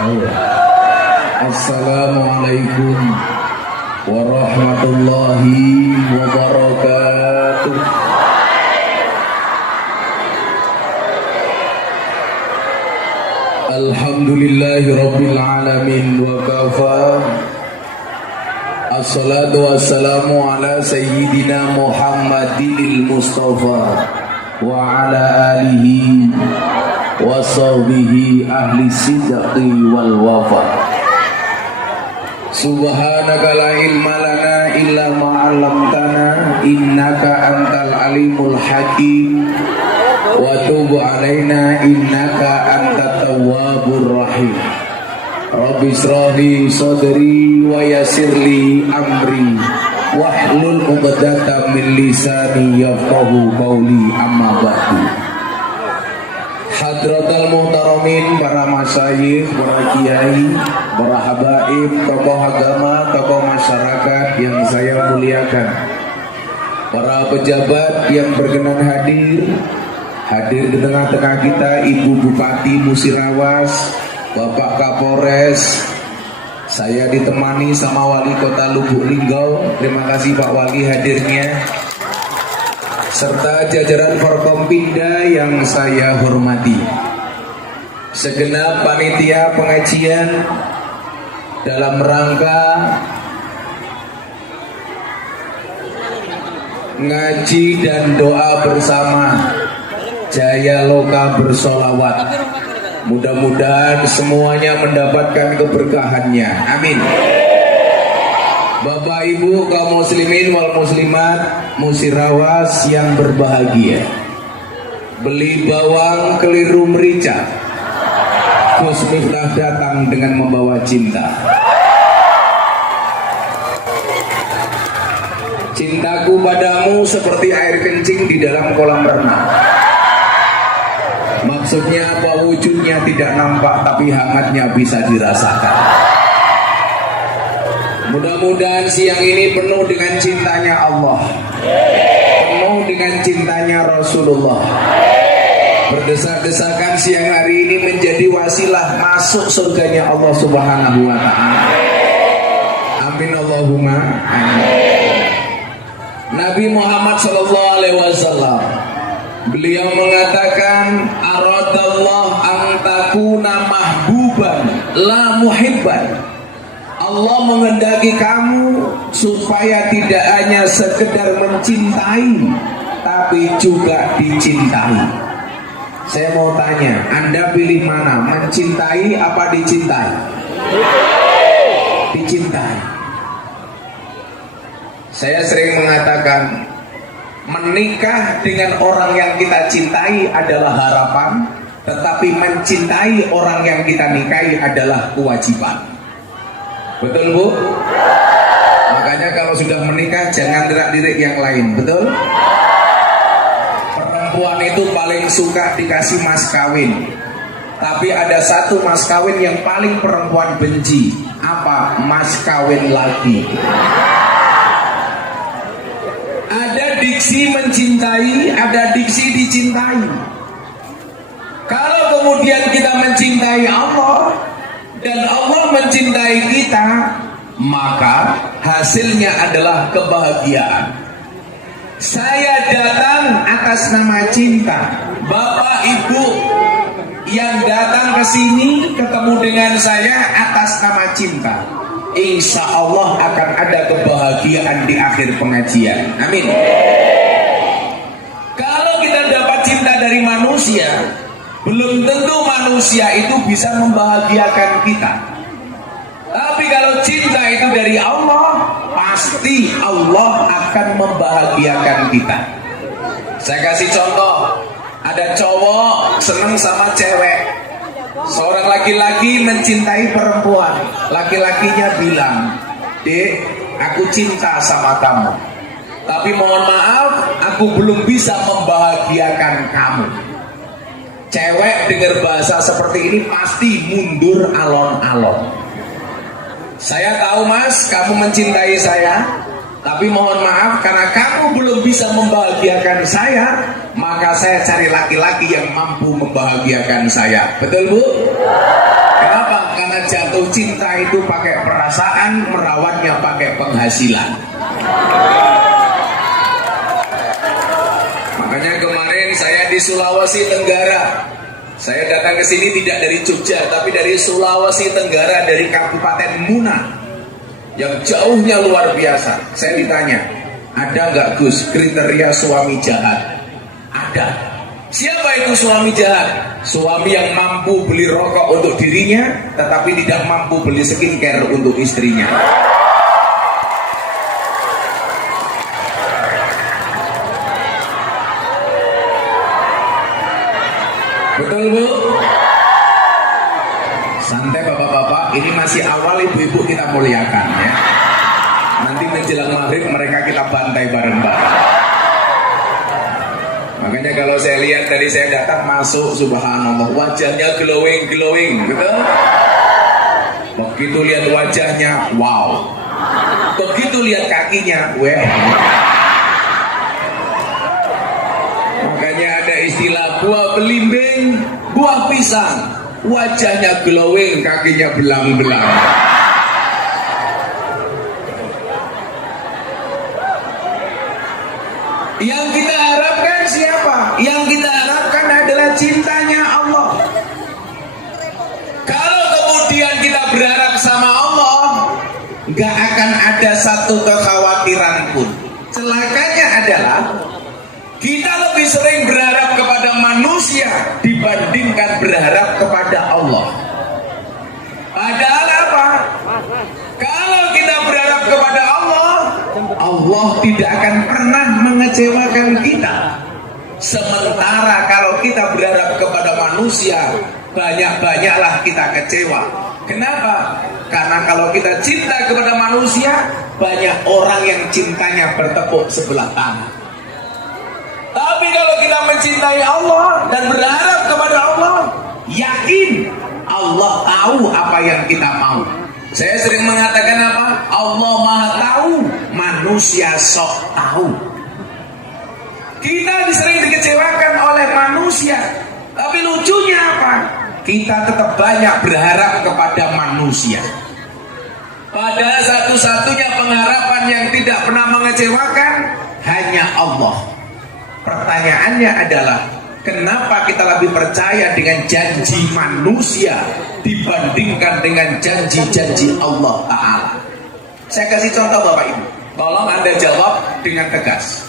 Assalamualaikum warahmatullahi wabarakatuh. Alhamdulillahi rabbil alamin wa kafa. Assalatu wassalamu ala sayyidina Muhammadinil Mustafa wa ala alihi wa sahbihi ahli sidqi wal wafa. Subhanaka la ilma lana illa ma 'allamtana innaka antal alimul hakim wa tub 'alaina innaka antat tawwabur rahim. Rabbi shrahli sadri wa yassirli amri wahlul 'uqdatam min lisani yafqahu qawli, amma ba'du. Hadratal muhtaramin, para masyayikh, para kiai, para habaib, tokoh agama, tokoh masyarakat yang saya muliakan, para pejabat yang berkenan hadir di tengah-tengah kita, Ibu Bupati Musirawas, Bapak Kapolres, saya ditemani sama Wali Kota Lubuk Linggau, terima kasih Pak Wali hadirnya, serta jajaran Forkompinda yang saya hormati, segenap panitia pengajian dalam rangka ngaji dan doa bersama, Jaya Loka bersolawat. Mudah-mudahan semuanya mendapatkan keberkahannya, amin. Bapak Ibu kaum muslimin wal muslimat Musirawas yang berbahagia, beli bawang keliru merica, Gus Miftah datang dengan membawa cinta. Cintaku padamu seperti air kencing di dalam kolam renang. Maksudnya apa? Wujudnya tidak nampak tapi hangatnya bisa dirasakan. Mudah-mudahan siang ini penuh dengan cintanya Allah, penuh dengan cintanya Rasulullah. Berdesak-desakan siang hari ini menjadi wasilah masuk surganya Allah Subhanahu wa ta'ala. Amin Allahumma amin. Nabi Muhammad sallallahu alaihi wasallam, beliau mengatakan, aradallah an takuna mahbuban la muhibban. Allah menghendaki kamu supaya tidak hanya sekedar mencintai, tapi juga dicintai. Saya mau tanya, Anda pilih mana? Mencintai apa dicintai? Dicintai. Saya sering mengatakan, menikah dengan orang yang kita cintai adalah harapan, tetapi mencintai orang yang kita nikahi adalah kewajiban. Betul Bu? Makanya kalau sudah menikah jangan lirik-lirik yang lain, betul? Perempuan itu paling suka dikasih mas kawin, tapi ada satu mas kawin yang paling perempuan benci. Apa? Mas kawin lagi. Ada diksi mencintai, ada diksi dicintai. Kalau kemudian kita mencintai Allah dan Allah mencintai kita, maka hasilnya adalah kebahagiaan. Saya datang atas nama cinta. Bapak Ibu yang datang ke sini ketemu dengan saya atas nama cinta. Insya Allah akan ada kebahagiaan di akhir pengajian. Amin. Kalau kita dapat cinta dari manusia, belum tentu manusia itu bisa membahagiakan kita. Tapi kalau cinta itu dari Allah, pasti Allah akan membahagiakan kita. Saya kasih contoh, ada cowok seneng sama cewek, seorang laki-laki mencintai perempuan, laki-lakinya bilang, "Dek, aku cinta sama kamu, tapi mohon maaf, aku belum bisa membahagiakan kamu." Cewek dengar bahasa seperti ini pasti mundur alon-alon. Saya tahu mas, kamu mencintai saya, tapi mohon maaf karena kamu belum bisa membahagiakan saya, maka saya cari laki-laki yang mampu membahagiakan saya. Betul Bu? Kenapa? Karena jatuh cinta itu pakai perasaan, merawatnya pakai penghasilan. Makanya kemarin saya di Sulawesi Tenggara. Saya datang ke sini tidak dari Jogja, tapi dari Sulawesi Tenggara, dari Kabupaten Muna, yang jauhnya luar biasa. Saya ditanya, ada nggak Gus kriteria suami jahat? Ada. Siapa itu suami jahat? Suami yang mampu beli rokok untuk dirinya, tetapi tidak mampu beli skincare untuk istrinya. Betul Bu? Santai bapak-bapak, ini masih awal, ibu-ibu kita muliakan ya. Nanti menjelang maghrib mereka kita bantai bareng-bareng. Makanya kalau saya lihat tadi saya datang masuk, subhanallah, wajahnya glowing, betul? Begitu lihat wajahnya, wow. Begitu lihat kakinya, weh. Makanya ada istilah buah belimbing, buah pisang, wajahnya glowing, kakinya belang-belang. Yang kita harapkan siapa? Yang kita harapkan adalah cintanya Allah. Kalau kemudian kita berharap sama Allah, gak akan ada satu kekhawatiran pun. Celakanya adalah kita lebih sering berharap kepada manusia dibandingkan berharap kepada Allah. Padahal apa? Kalau kita berharap kepada Allah, Allah tidak akan pernah mengecewakan kita. Sementara kalau kita berharap kepada manusia, banyak-banyaklah kita kecewa. Kenapa? Karena kalau kita cinta kepada manusia, banyak orang yang cintanya bertepuk sebelah tangan. Tapi kalau kita mencintai Allah dan berharap kepada Allah, yakin Allah tahu apa yang kita mau. Saya sering mengatakan apa? Allah Maha Tahu, manusia sok tahu. Kita sering dikecewakan oleh manusia, tapi lucunya apa? Kita tetap banyak berharap kepada manusia. Padahal satu-satunya pengharapan yang tidak pernah mengecewakan hanya Allah. Pertanyaannya adalah, kenapa kita lebih percaya dengan janji manusia dibandingkan dengan janji-janji Allah Ta'ala? Saya kasih contoh Bapak Ibu, tolong Anda jawab dengan tegas.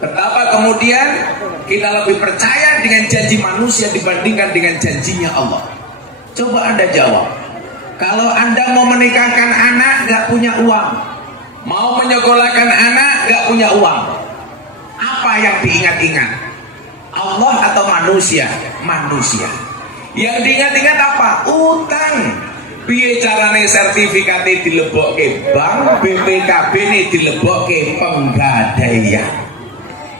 Kenapa kemudian kita lebih percaya dengan janji manusia dibandingkan dengan janjinya Allah? Coba Anda jawab. Kalau Anda mau menikahkan anak gak punya uang, mau menyekolahkan anak gak punya uang, apa yang diingat-ingat? Allah atau manusia? Manusia. Yang diingat-ingat apa? Utang. Piye carane sertifikate dilebokke bank, BPKB ini dilebokke penggadaian.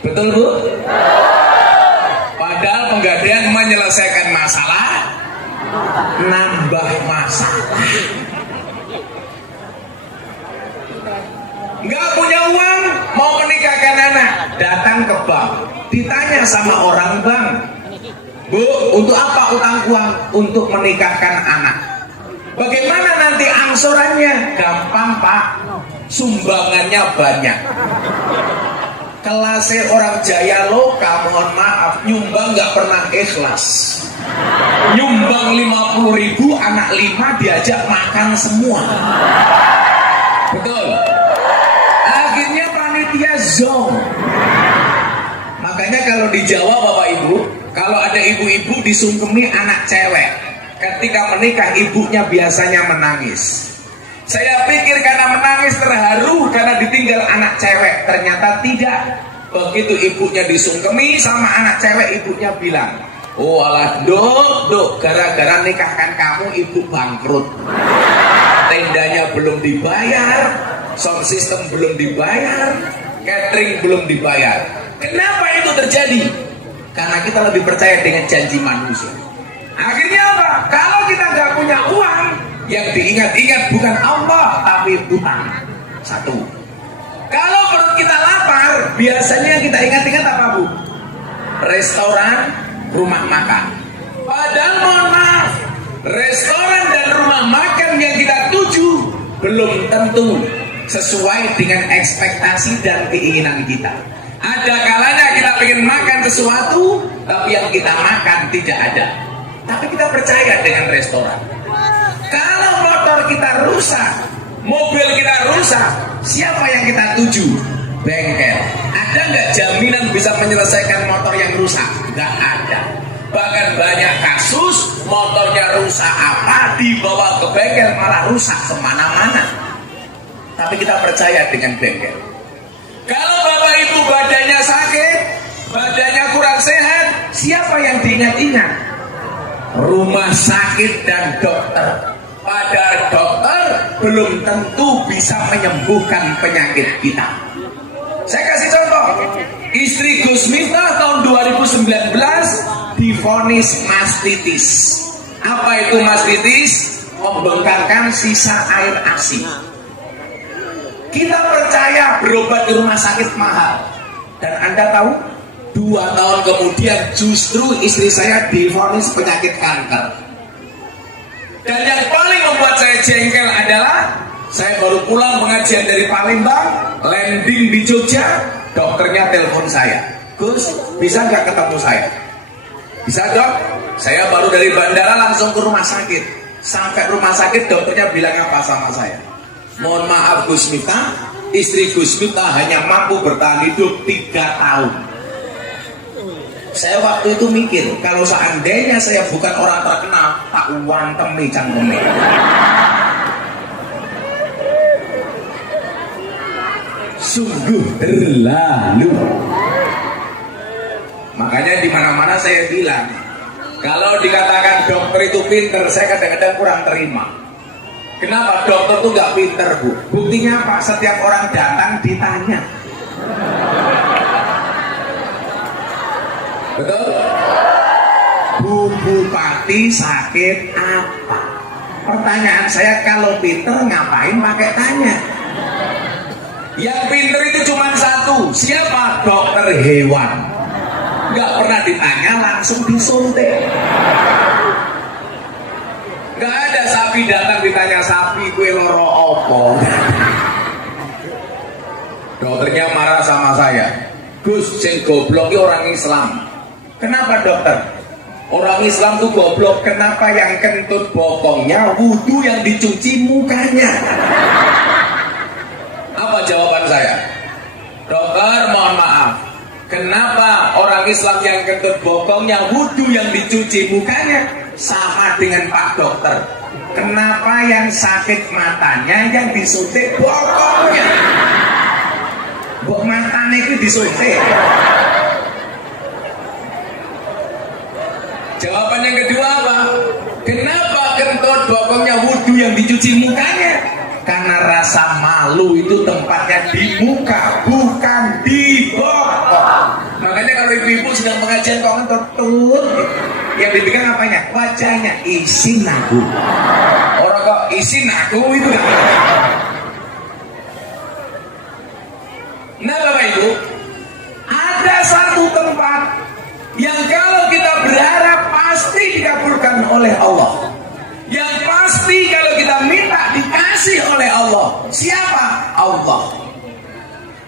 Betul Bu? Padahal penggadaian menyelesaikan masalah, nambah masalah. Nggak punya uang, mau menikahkan anak, datang ke bank, ditanya sama orang bank, Bu, untuk apa utang uang? Untuk menikahkan anak. Bagaimana nanti angsurannya? Gampang Pak, sumbangannya banyak. Kelasnya orang jaya lokal, mohon maaf, nyumbang nggak pernah ikhlas. Nyumbang 50.000, anak 5 diajak makan semua. Betul. Akhirnya panitia zong. Makanya kalau di Jawa Bapak Ibu, kalau ada ibu-ibu disungkemi anak cewek, ketika menikah ibunya biasanya menangis. Saya pikir karena menangis terharu karena ditinggal anak cewek, ternyata tidak. Begitu ibunya disungkemi sama anak cewek, ibunya bilang, oh alah dok, gara-gara nikahkan kamu ibu bangkrut. Tendanya belum dibayar, sound system belum dibayar, catering belum dibayar. Kenapa itu terjadi? Karena kita lebih percaya dengan janji manusia. Akhirnya apa? Kalau kita nggak punya uang, yang diingat-ingat bukan Allah tapi utang. Satu. Kalau perut kita lapar, biasanya yang kita ingat-ingat apa Bu? Restoran, rumah makan. Padahal mohon maaf, restoran dan rumah Pola makan yang kita tuju belum tentu sesuai dengan ekspektasi dan keinginan kita. Ada kalanya kita pengen makan sesuatu, tapi yang kita makan tidak ada. Tapi kita percaya dengan restoran. Kalau motor kita rusak, mobil kita rusak, siapa yang kita tuju? Bengkel. Ada nggak jaminan bisa menyelesaikan motor yang rusak? Nggak ada. Bahkan banyak kasus motornya rusak apa dibawa ke bengkel malah rusak kemana-mana. Tapi kita percaya dengan bengkel. Kalau bapak ibu badannya sakit, badannya kurang sehat, siapa yang diingat-ingat? Rumah sakit dan dokter. Padahal dokter belum tentu bisa menyembuhkan penyakit kita. Saya kasih contoh, istri Gus Miftah tahun 2019 divonis mastitis. Apa itu mastitis? Membengkakkan sisa air ASI. Kita percaya berobat di rumah sakit mahal. Dan Anda tahu, 2 tahun kemudian justru istri saya divonis penyakit kanker. Dan yang paling membuat saya jengkel adalah saya baru pulang pengajian dari Palembang, landing di Jogja, dokternya telepon saya, Gus, bisa nggak ketemu saya? Bisa dok, saya baru dari bandara langsung ke rumah sakit. Sampai rumah sakit dokternya bilang apa sama saya? Mohon maaf Gus Miftah, istri Gus Miftah hanya mampu bertahan hidup 3 tahun. Saya waktu itu mikir, kalau seandainya saya bukan orang terkenal, tak wantemi cangkeme. Sungguh terlalu. Makanya di mana-mana saya bilang, kalau dikatakan dokter itu pinter, saya kadang-kadang kurang terima. Kenapa dokter tuh nggak pinter, Bu? Buktinya apa? Setiap orang datang ditanya. Betul? Bu Bupati sakit apa? Pertanyaan saya, kalau pinter ngapain pakai tanya? Yang pinter itu cuma satu, siapa? Dokter hewan. Nggak pernah ditanya, langsung disuntik. Nggak ada sapi datang ditanya, sapi kue loro opo. Dokternya marah sama saya, Gus, sing goblok orang Islam. Kenapa dokter? Orang Islam tuh goblok. Kenapa yang kentut bokongnya wudhu yang dicuci mukanya? Apa jawaban saya? Dokter, mohon maaf, kenapa orang Islam yang kentut bokongnya wudhu yang dicuci mukanya sama dengan Pak Dokter? Kenapa yang sakit matanya yang disuntik bokongnya? Bok matanya itu disuntik. Jawaban yang kedua apa? Kenapa kentut bokongnya wudhu yang dicuci mukanya? Karena rasa malu itu tempatnya di muka, bukan di bokong. Makanya kalau ibu-ibu sedang pengajian kok kentut, yang dipegang apanya? Wajahnya. Isin aku. Orang kok isin aku itu gak. Nah Bapak Ibu, ada satu tempat yang kalau kita berharap pasti dikabulkan oleh Allah. Yang pasti kalau kita minta dikasih oleh Allah. Siapa? Allah.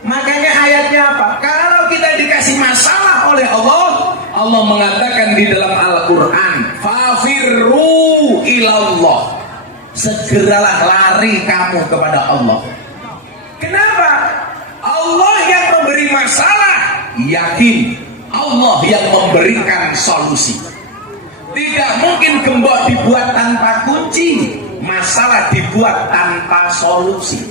Makanya ayatnya apa? Kalau kita dikasih masalah oleh Allah, Allah mengatakan di dalam Al-Quran, fafirru ilallah, segeralah lari kamu kepada Allah. Kenapa? Allah yang memberi masalah, yakin Allah yang memberikan solusi. Tidak mungkin gembok dibuat tanpa kunci, masalah dibuat tanpa solusi.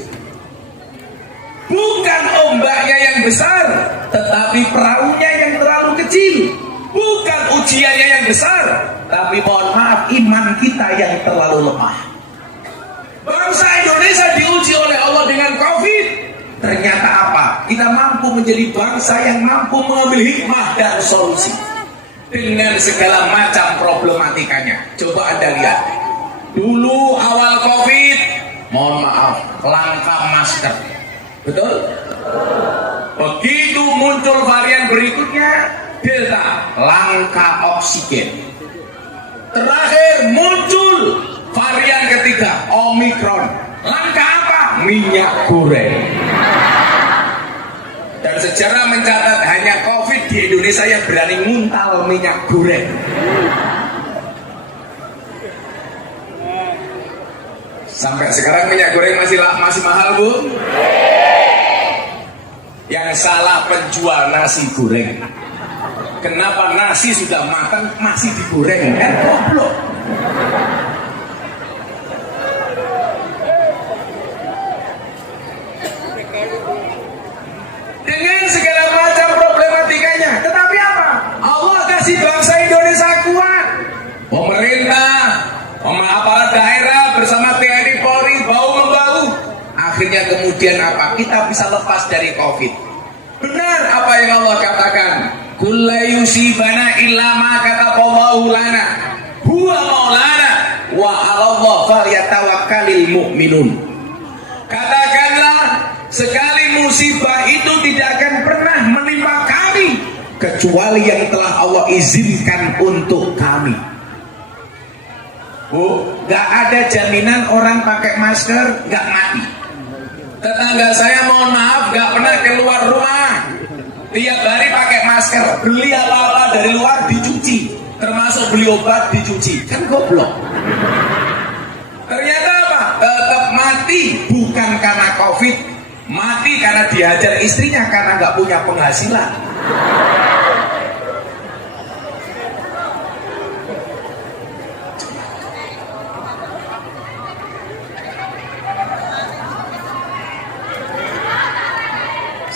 Bukan ombaknya yang besar, tetapi perahunya yang terlalu kecil. Bukan ujiannya yang besar, tapi mohon maaf, iman kita yang terlalu lemah. Bangsa Indonesia diuji oleh Allah dengan COVID. Ternyata apa? Kita mampu menjadi bangsa yang mampu mengambil hikmah dan solusi dengan segala macam problematikanya. Coba Anda lihat, dulu awal COVID, mohon maaf, langka masker, betul? Begitu muncul varian berikutnya, Delta, langka oksigen. Terakhir muncul varian ketiga, minyak goreng. Dan sejarah mencatat hanya COVID di Indonesia yang berani nguntal minyak goreng. Sampai sekarang minyak goreng masih mahal, Bu. Yang salah penjual nasi goreng. Kenapa nasi sudah matang masih digoreng? Kan goblok. Dengan segala macam problematikanya, tetapi apa? Allah kasih bangsa Indonesia kuat. Pemerintah, aparat daerah bersama TNI Polri bahu-membahu. Akhirnya kemudian apa? Kita bisa lepas dari COVID. Benar apa yang Allah katakan. Kullu yusibana illa ma kataballahu lana. Huwa maulana wa 'alallah falyatawakkalul mu'minun. Katakanlah, sekali musibah itu tidak akan pernah menimpa kami kecuali yang telah Allah izinkan untuk kami. Bu, gak ada jaminan orang pakai masker gak mati. Tetangga saya mohon maaf gak pernah keluar rumah, tiap hari pakai masker, beli apa-apa dari luar dicuci, termasuk beli obat dicuci. Kan goblok. Ternyata apa? Tetap mati, bukan karena COVID, mati karena dihajar istrinya karena gak punya penghasilan.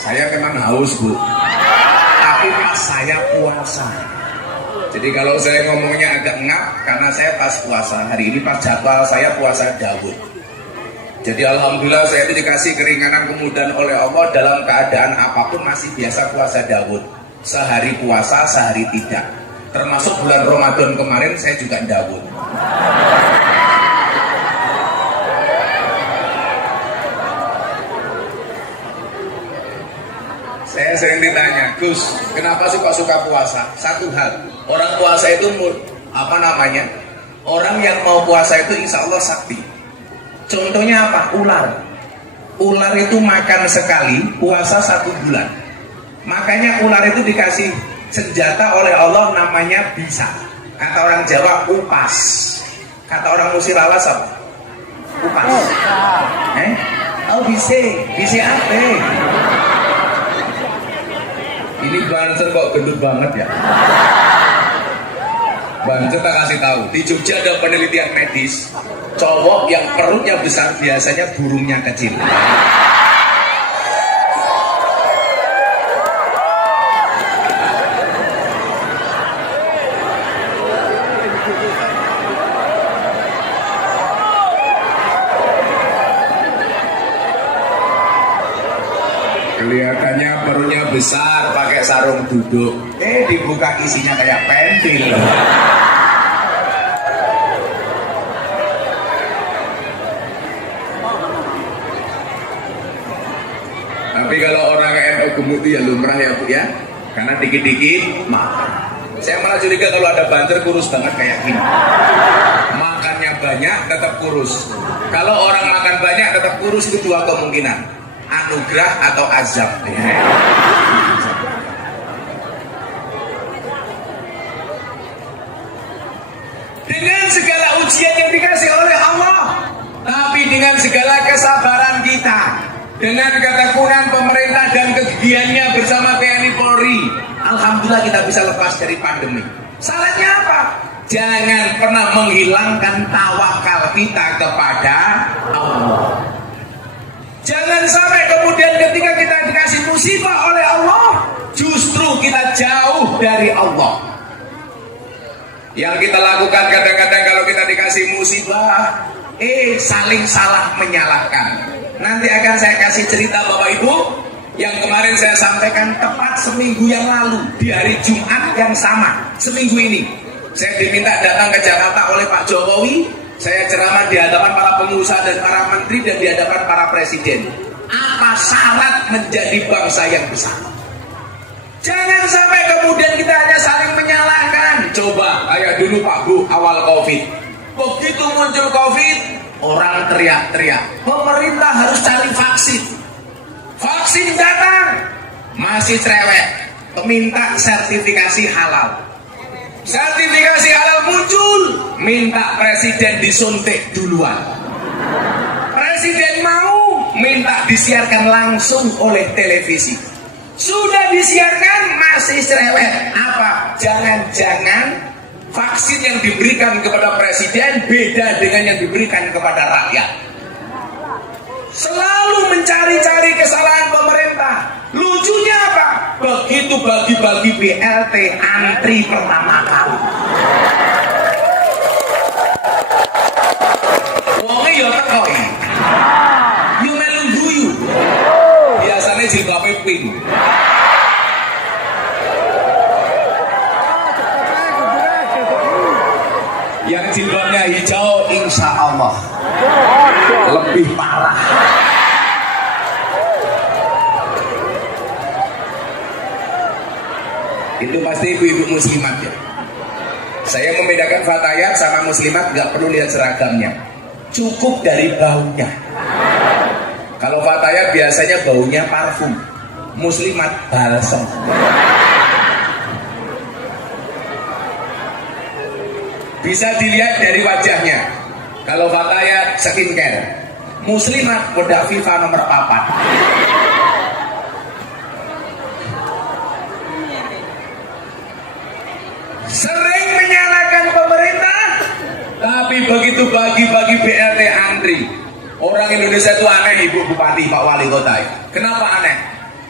Saya memang haus, Bu, tapi pas saya puasa. Jadi kalau saya ngomongnya agak ngap karena saya pas puasa. Hari ini pas jadwal saya puasa Daud. Jadi alhamdulillah saya itu dikasih keringanan kemudahan oleh Allah dalam keadaan apapun masih biasa puasa Daud. Sehari puasa, sehari tidak. Termasuk bulan Ramadan kemarin saya juga Daud. Saya sering ditanya, Gus, kenapa suka puasa? Satu hal, orang puasa itu orang yang mau puasa itu insya Allah sakti. Contohnya apa? Ular. Ular itu makan sekali, puasa 1 bulan. Makanya ular itu dikasih senjata oleh Allah namanya bisa. Kata orang Jawa, upas. Kata orang Musirawas apa? Upas. Oh bisa apa? Ini Banser kok gendut banget ya. Banser tak kasih tahu, di Jogja ada penelitian medis, cowok yang perutnya besar biasanya burungnya kecil. Kelihatannya perutnya besar pakai sarung duduk, dibuka isinya kayak pentil. Tapi kalau orang NU gemuk itu ya lumrah ya Bu ya, karena dikit-dikit makan. Saya malah curiga kalau ada Banser kurus banget kayak gini. Makannya banyak tetap kurus. Kalau orang makan banyak tetap kurus itu 2 kemungkinan. Anugerah atau azab ya. Dengan segala ujian yang dikasih oleh Allah, tapi dengan segala kesabaran kita, dengan ketekunan pemerintah dan kegigihannya bersama TNI Polri, alhamdulillah kita bisa lepas dari pandemi. Salahnya apa? Jangan pernah menghilangkan tawakal kita kepada Allah. Jangan sampai kemudian ketika kita dikasih musibah oleh Allah, justru kita jauh dari Allah. Yang kita lakukan kadang-kadang kalau kita dikasih musibah, saling salah menyalahkan. Nanti akan saya kasih cerita Bapak Ibu yang kemarin saya sampaikan tepat seminggu yang lalu di hari Jumat yang sama. Seminggu ini saya diminta datang ke Jakarta oleh Pak Jokowi. Saya ceramah di hadapan para pengusaha dan para menteri dan di hadapan para presiden. Apa syarat menjadi bangsa yang besar? Jangan sampai kemudian kita hanya saling menyalahkan. Coba kayak dulu Pak Bu awal COVID. Begitu muncul COVID, orang teriak-teriak, pemerintah harus cari vaksin. Vaksin datang, masih cerewet, minta sertifikasi halal. Sertifikasi halal muncul, minta presiden disuntik duluan. Presiden mau, minta disiarkan langsung oleh televisi. Sudah disiarkan, masih cerewet. Apa? Jangan-jangan vaksin yang diberikan kepada presiden beda dengan yang diberikan kepada rakyat. Selalu mencari-cari kesalahan pemerintah. Lucunya apa? Begitu bagi-bagi BLT, antri pertama kali. Wongnya ya tekoi, yo melu guyu. Biasanya jilbabe pink. Yang jilbabnya hijau, insya Allah lebih parah. Itu pasti ibu-ibu muslimat ya. Saya membedakan fatayat sama muslimat, nggak perlu lihat seragamnya, cukup dari baunya. Kalau fatayat biasanya baunya parfum, muslimat balsem. Bisa dilihat dari wajahnya. Kalau fatayat skincare, muslimat bedak FIFA nomor 4. Sering menyalahkan pemerintah, tapi begitu bagi-bagi BLT antri. Orang Indonesia itu aneh, Ibu Bupati, Pak Wali Kota. Kenapa aneh?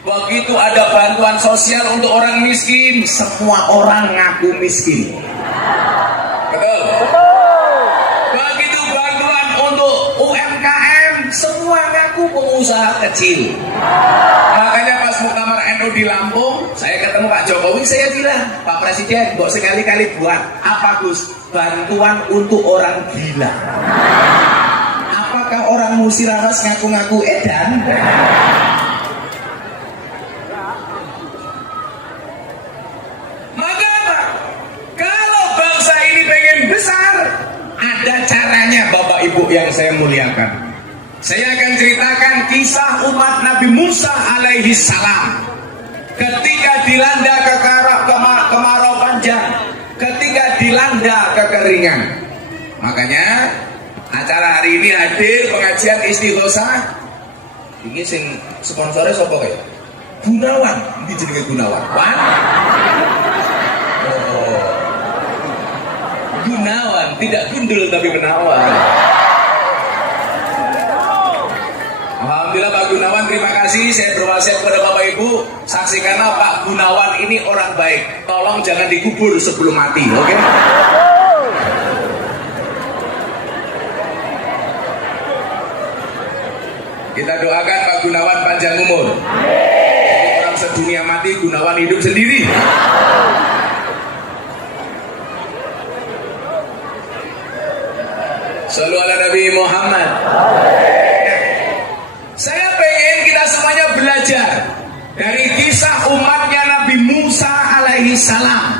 Begitu ada bantuan sosial untuk orang miskin, semua orang ngaku miskin. Betul? Begitu bantuan untuk UMKM, semua ngaku pengusaha kecil. Makanya pas muktamar NU di Lampung, saya ketemu Pak Jokowi, saya bilang, Pak Presiden, mbok sekali-kali buat apa Gus? Bantuan untuk orang gila. Apakah orang Musirawas ngaku-ngaku edan? Maka apa? Kalau bangsa ini pengen besar, ada caranya Bapak Ibu yang saya muliakan. Saya akan ceritakan kisah umat Nabi Musa alaihi salam ketika dilanda kemarau panjang, ketika dilanda kekeringan. Makanya acara hari ini hadir pengajian istighosah. Ini sing sponsornya siapa kayak? Gunawan, ini jenenge Gunawan. Wan? Oh. Gunawan, tidak gundul tapi menawan. Alhamdulillah Pak Gunawan, terima kasih. Saya berwasiat kepada Bapak Ibu, saksikanlah Pak Gunawan ini orang baik. Tolong jangan dikubur sebelum mati, oke? Kita doakan Pak Gunawan panjang umur. Jadi orang sedunia mati, Gunawan hidup sendiri. Shallu ala Nabi Muhammad. Saya pengen kita semuanya belajar dari kisah umatnya Nabi Musa alaihi salam.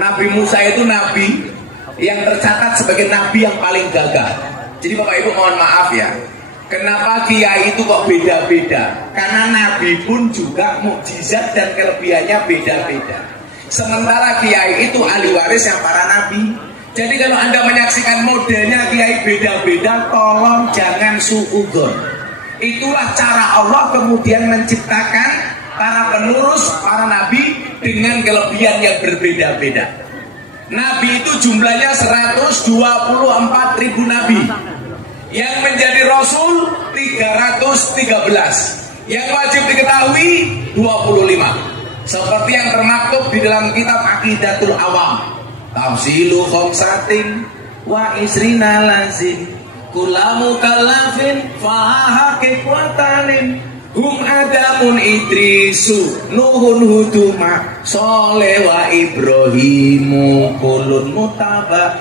Nabi Musa itu nabi yang tercatat sebagai nabi yang paling gagah. Jadi Bapak Ibu mohon maaf ya, kenapa kiai itu kok beda-beda? Karena nabi pun juga mukjizat dan kelebihannya beda-beda. Sementara kiai itu ahli waris yang para nabi. Jadi kalau Anda menyaksikan modelnya kiai beda-beda, tolong jangan suudzon. Itulah cara Allah kemudian menciptakan para penerus, para nabi dengan kelebihan yang berbeda-beda. Nabi itu jumlahnya 124.000 nabi. Yang menjadi rasul 313. Yang wajib diketahui 25. Seperti yang termaktub di dalam kitab Aqidatul Awam. Tafsilu khamsatin wa isrina lazim kulamu kalafin fahahakik watanin hum adamun idrisu nuhun huduma soleh wa ibrahimu kulun mutaba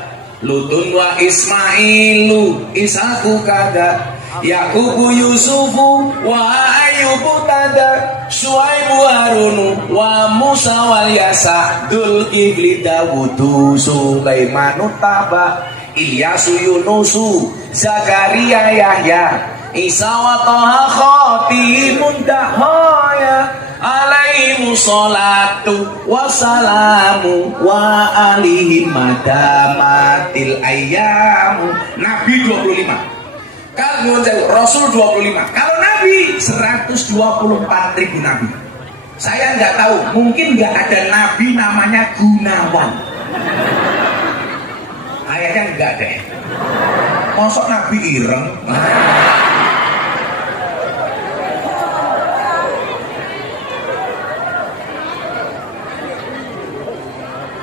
lutun wa ismailu isaku kada Yakubu Yusufu wa Ayyubu tada Syuaibu Harunu wa Musa wal Yasa Dzulkifli Dawudu Sulaimanu taba Ilyasu, Yunusu, Zakaria, Yahya, Isa wa Toha Khotimun Dahaya, alaihimu sholatu wassalamu wa alihim madamatil ayyamu. Nabi 25, kalau Rasul 25, kalau Nabi 124.000 Nabi. Saya nggak tahu, mungkin nggak ada Nabi namanya Gunawan. Kayaknya enggak deh. Mosok Nabi ireng.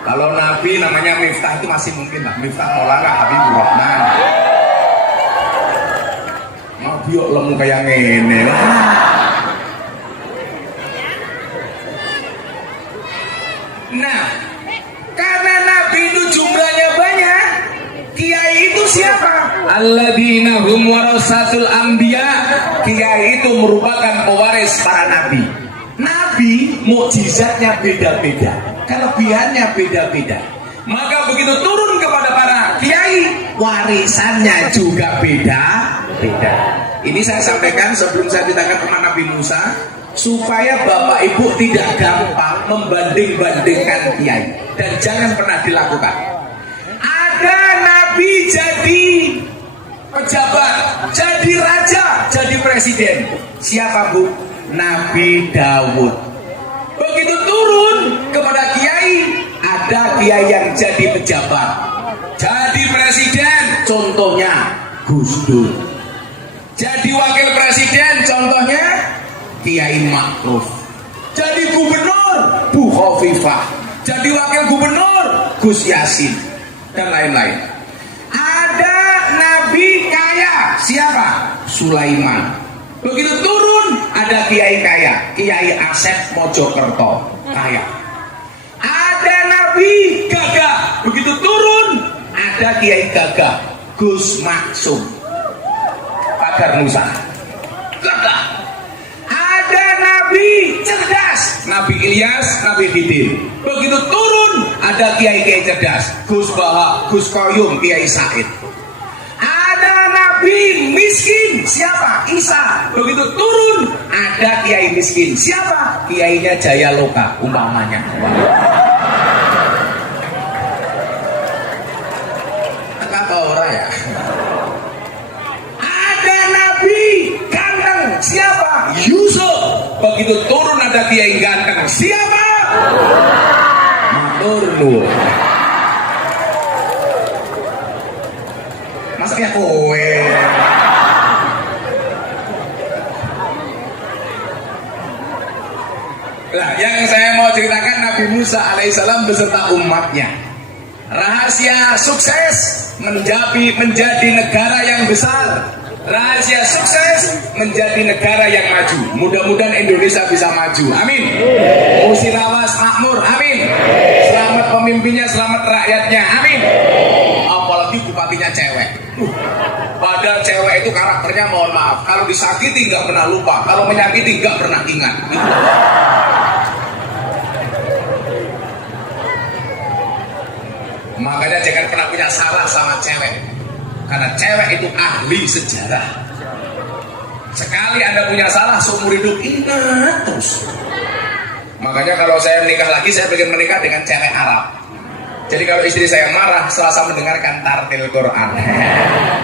Kalau Nabi namanya Miftah itu masih mungkin lah. Miftah Maulana Habibur Rahman. Nabi kok lemu kayak ngene. Nah, karena Nabi itu jumlahnya banyak, kiai itu siapa? Alladzina hum warasatul anbiya. Kiai itu merupakan pewaris para nabi. Nabi mukjizatnya beda-beda, kelebihannya beda-beda. Maka begitu turun kepada para kiai, warisannya juga beda-beda. Ini saya sampaikan sebelum saya ditangkap sama Nabi Musa, supaya bapak ibu tidak gampang membanding-bandingkan kiai, dan jangan pernah dilakukan. Ada nabi jadi pejabat, jadi raja, jadi presiden. Siapa bu? Nabi Dawud. Begitu turun kepada kiai, ada kiai yang jadi pejabat, jadi presiden, contohnya Gus Dur. Jadi wakil presiden, contohnya Kiai Ma'ruf. Jadi gubernur Bu Khofifah. Jadi wakil gubernur Gus Yasin, dan lain-lain. Ada nabi kaya, siapa? Sulaiman. Begitu turun ada kiai kaya, Kiai Asep Mojokerto, kaya. Ada nabi gagah, begitu turun ada kiai gagah, Gus Maksum, Pagar Nusa, gagah. Ada nabi cerdas, Nabi Ilyas, Nabi Khidir. Begitu turun ada kiai-kiai cerdas, Gus Baha, Gus Koyum, Kiai Said. Ada nabi miskin, siapa? Isa. Begitu turun ada kiai miskin, siapa? Kiainya Jayaloka umpamanya. Apa orang ya? Ada nabi ganteng, siapa? Yusuf. Begitu turun ada kiai ganteng, siapa? Matur nuwun. Masaknya kowe. Nah, yang saya mau ceritakan Nabi Musa alaihissalam beserta umatnya. Rahasia sukses menjadi negara yang besar. Rahasia sukses menjadi negara yang maju. Mudah-mudahan Indonesia bisa maju. Amin. Musirawas makmur. Amin. Selamat pemimpinnya, selamat rakyatnya. Amin. Apalagi bupatinya cewek. Padahal cewek itu karakternya mohon maaf, kalau disakiti nggak pernah lupa, kalau menyakiti nggak pernah ingat. Makanya jangan pernah punya salah sama cewek, karena cewek itu ahli sejarah. Sekali Anda punya salah seumur hidup ingat terus. Makanya kalau saya menikah lagi, saya pengen menikah dengan cewek Arab. Jadi kalau istri saya marah, selasa mendengarkan tartil Quran.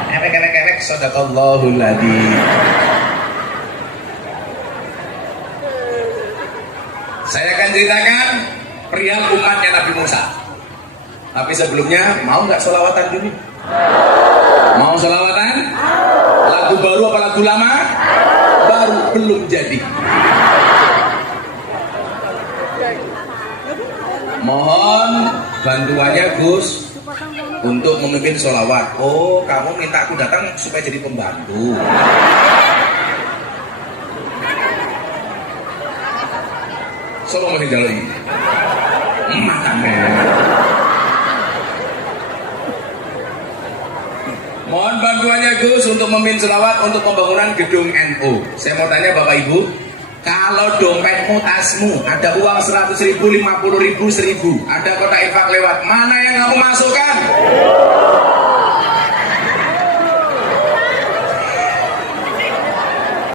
Efek-efek sadaqallahul adzim. Saya akan ceritakan perihal umatnya Nabi Musa. Tapi sebelumnya, mau nggak sholawatan dulu? Mau sholawatan? Lagu baru apa lagu lama? Baru, belum jadi. Mohon bantuannya Gus untuk memimpin sholawat. Oh, kamu minta aku datang supaya jadi pembantu. Solo masih jalan ini. Makanya. Mohon bantuannya Gus untuk memimpin sholawat untuk pembangunan gedung NU. Saya mau tanya Bapak Ibu, kalau dompetmu, tasmu, ada uang 100.000, 50.000, 1.000, ada kotak infak lewat, mana yang kamu masukkan?